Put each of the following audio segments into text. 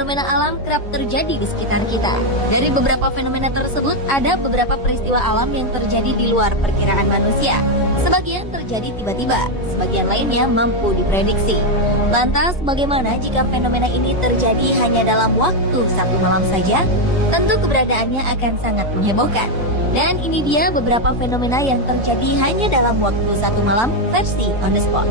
fenomena alam kerap terjadi di sekitar kita. Dari beberapa fenomena tersebut, ada beberapa peristiwa alam yang terjadi di luar perkiraan manusia. Sebagian terjadi tiba-tiba, sebagian lainnya mampu diprediksi. Lantas, bagaimana jika fenomena ini terjadi hanya dalam waktu satu malam saja? Tentu keberadaannya akan sangat menghebohkan. Dan ini dia beberapa fenomena yang terjadi hanya dalam waktu satu malam versi on the spot.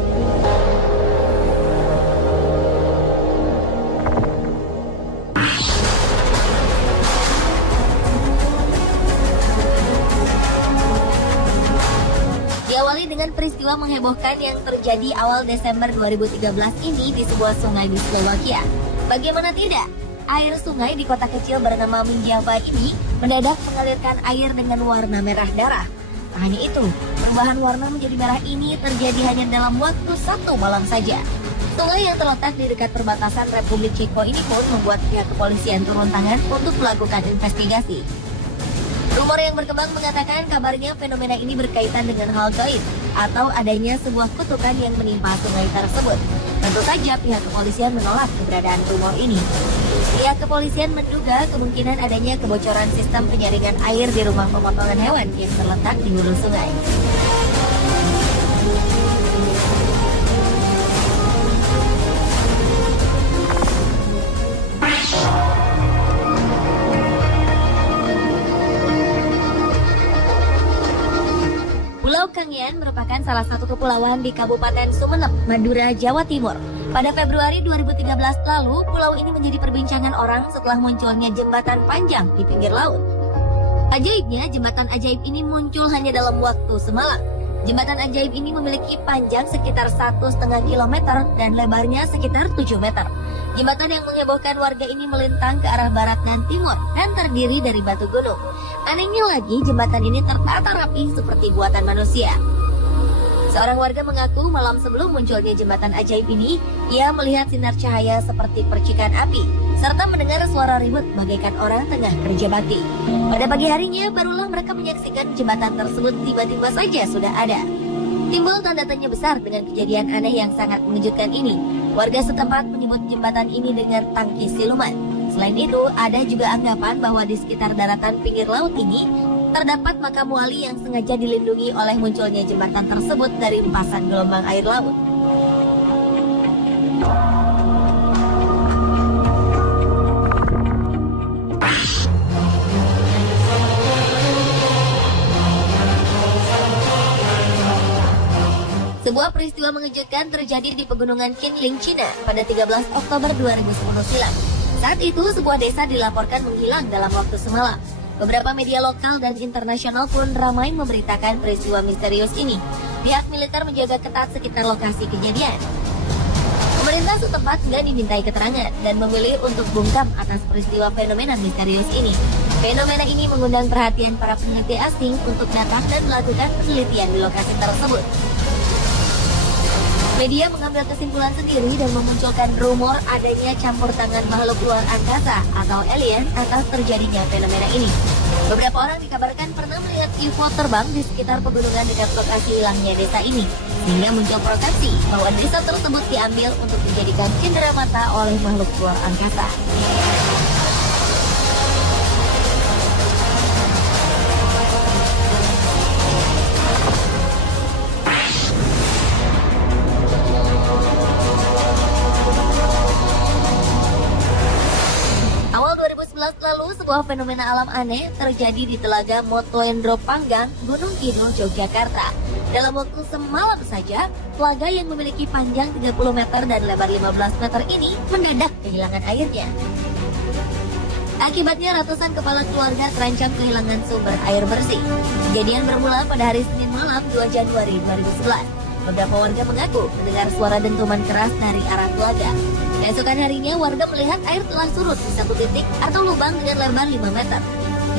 Diawali dengan peristiwa menghebohkan yang terjadi awal Desember 2013 ini di sebuah sungai di Slovakia. Bagaimana tidak? Air sungai di kota kecil bernama Minjava ini mendadak mengalirkan air dengan warna merah darah. Tak hanya itu, perubahan warna menjadi merah ini terjadi hanya dalam waktu satu malam saja. Sungai yang terletak di dekat perbatasan Republik Ceko ini pun membuat pihak kepolisian turun tangan untuk melakukan investigasi. Rumor yang berkembang mengatakan kabarnya fenomena ini berkaitan dengan hal gaib atau adanya sebuah kutukan yang menimpa sungai tersebut. Tentu saja pihak kepolisian menolak keberadaan rumor ini. Pihak kepolisian menduga kemungkinan adanya kebocoran sistem penyaringan air di rumah pemotongan hewan yang terletak di hulu sungai. Pulau Kangean merupakan salah satu kepulauan di Kabupaten Sumeneb, Madura, Jawa Timur. Pada Februari 2013 lalu, pulau ini menjadi perbincangan orang setelah munculnya jembatan panjang di pinggir laut. Ajaibnya, jembatan ajaib ini muncul hanya dalam waktu semalam. Jembatan ajaib ini memiliki panjang sekitar 1,5 kilometer dan lebarnya sekitar 7 meter. Jembatan yang menghebohkan warga ini melintang ke arah barat dan timur dan terdiri dari batu gunung. Anehnya lagi, jembatan ini tertata rapi seperti buatan manusia. Seorang warga mengaku malam sebelum munculnya jembatan ajaib ini, ia melihat sinar cahaya seperti percikan api, serta mendengar suara ribut bagaikan orang tengah kerja bakti. Pada pagi harinya, barulah mereka menyaksikan jembatan tersebut tiba-tiba saja sudah ada. Timbul tanda tanya besar dengan kejadian aneh yang sangat mengejutkan ini. Warga setempat menyebut jembatan ini dengan tangki siluman. Selain itu, ada juga anggapan bahwa di sekitar daratan pinggir laut ini terdapat makam wali yang sengaja dilindungi oleh munculnya jembatan tersebut dari empasan gelombang air laut. Sebuah peristiwa mengejutkan terjadi di pegunungan Qinling, Cina pada 13 Oktober 2010 silam. Saat itu, sebuah desa dilaporkan menghilang dalam waktu semalam. Beberapa media lokal dan internasional pun ramai memberitakan peristiwa misterius ini. Pihak militer menjaga ketat sekitar lokasi kejadian. Pemerintah setempat nggak dimintai keterangan dan memilih untuk bungkam atas peristiwa fenomena misterius ini. Fenomena ini mengundang perhatian para peneliti asing untuk datang dan melakukan penelitian di lokasi tersebut. Media mengambil kesimpulan sendiri dan memunculkan rumor adanya campur tangan makhluk luar angkasa atau alien atas terjadinya fenomena ini. Beberapa orang dikabarkan pernah melihat UFO terbang di sekitar pegunungan dekat lokasi hilangnya desa ini, sehingga muncul persepsi bahwa desa tersebut diambil untuk dijadikan cenderamata oleh makhluk luar angkasa. Lalu sebuah fenomena alam aneh terjadi di Telaga Motoendro Panggang, Gunung Kidul, Yogyakarta. Dalam waktu semalam saja, telaga yang memiliki panjang 30 meter dan lebar 15 meter ini mendadak kehilangan airnya. Akibatnya ratusan kepala keluarga terancam kehilangan sumber air bersih. Kejadian bermula pada hari Senin malam 2 Januari 2011. Beberapa warga mengaku mendengar suara dentuman keras dari arah telaga. Keesokan harinya, warga melihat air telah surut di satu titik atau lubang dengan lebar 5 meter.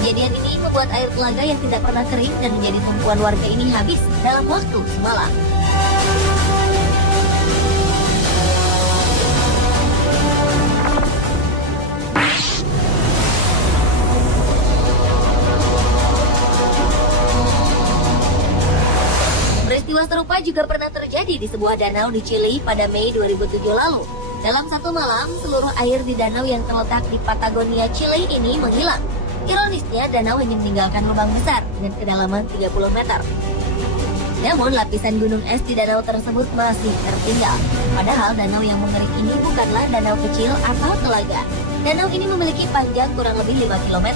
Kejadian ini membuat air telaga yang tidak pernah kering dan menjadi tumpuan warga ini habis dalam waktu semalam. Peristiwa serupa juga pernah terjadi di sebuah danau di Chili pada Mei 2007 lalu. Dalam satu malam, seluruh air di danau yang terletak di Patagonia, Chile ini menghilang. Ironisnya, danau hanya meninggalkan lubang besar dengan kedalaman 30 meter. Namun, lapisan gunung es di danau tersebut masih tertinggal. Padahal, danau yang mengering ini bukanlah danau kecil atau telaga. Danau ini memiliki panjang kurang lebih 5 km.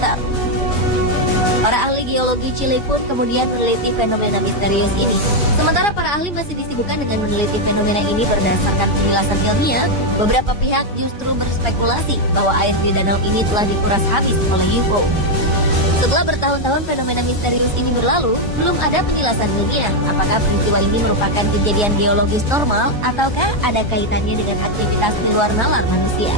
Para ahli geologi Chile pun kemudian meneliti fenomena misterius ini. Sementara para ahli masih disibukkan dengan meneliti fenomena ini berdasarkan penjelasan ilmiah, beberapa pihak justru berspekulasi bahwa air di danau ini telah dikuras habis oleh UFO. Setelah bertahun-tahun fenomena misterius ini berlalu, belum ada penjelasan ilmiah apakah peristiwa ini merupakan kejadian geologis normal ataukah ada kaitannya dengan aktivitas di luar nalar manusia.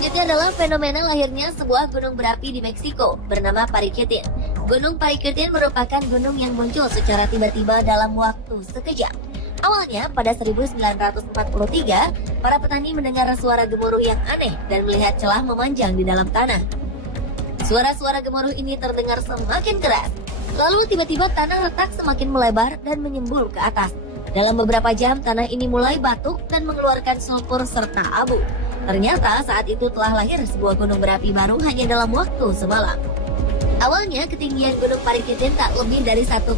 Selanjutnya adalah fenomena lahirnya sebuah gunung berapi di Meksiko bernama Paricutin. Gunung Paricutin merupakan gunung yang muncul secara tiba-tiba dalam waktu sekejap. Awalnya pada 1943, para petani mendengar suara gemuruh yang aneh dan melihat celah memanjang di dalam tanah. Suara-suara gemuruh ini terdengar semakin keras. Lalu tiba-tiba tanah retak semakin melebar dan menyembul ke atas. Dalam beberapa jam tanah ini mulai batuk dan mengeluarkan sulfur serta abu. Ternyata saat itu telah lahir sebuah gunung berapi baru hanya dalam waktu semalam. Awalnya ketinggian gunung Paricutin tak lebih dari 1,8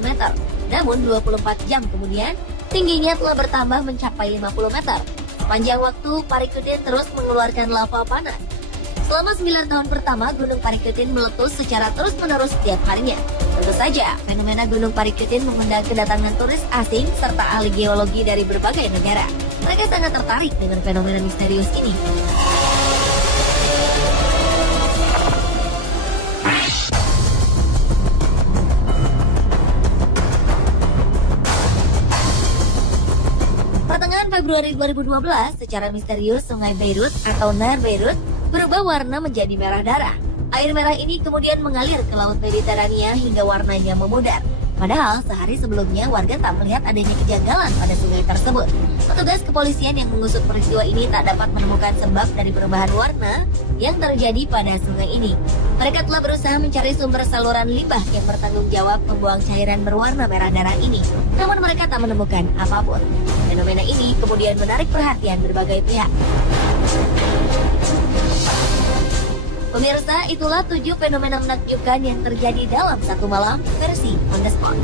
meter. Namun 24 jam kemudian tingginya telah bertambah mencapai 50 meter. Sepanjang waktu Paricutin terus mengeluarkan lava panas. Selama 9 tahun pertama gunung Paricutin meletus secara terus-menerus setiap harinya. Tentu saja fenomena gunung Paricutin mengundang kedatangan turis asing serta ahli geologi dari berbagai negara. Mereka sangat tertarik dengan fenomena misterius ini. Pertengahan Februari 2012, secara misterius sungai Beirut atau Nahr Beirut berubah warna menjadi merah darah. Air merah ini kemudian mengalir ke Laut Mediterania hingga warnanya memudar. Padahal sehari sebelumnya warga tak melihat adanya kejanggalan pada sungai tersebut. Petugas kepolisian yang mengusut peristiwa ini tak dapat menemukan sebab dari perubahan warna yang terjadi pada sungai ini. Mereka telah berusaha mencari sumber saluran limbah yang bertanggung jawab membuang cairan berwarna merah darah ini. Namun mereka tak menemukan apapun. Fenomena ini kemudian menarik perhatian berbagai pihak. Pemirsa, itulah 7 fenomena menakjubkan yang terjadi dalam satu malam versi On The Spot.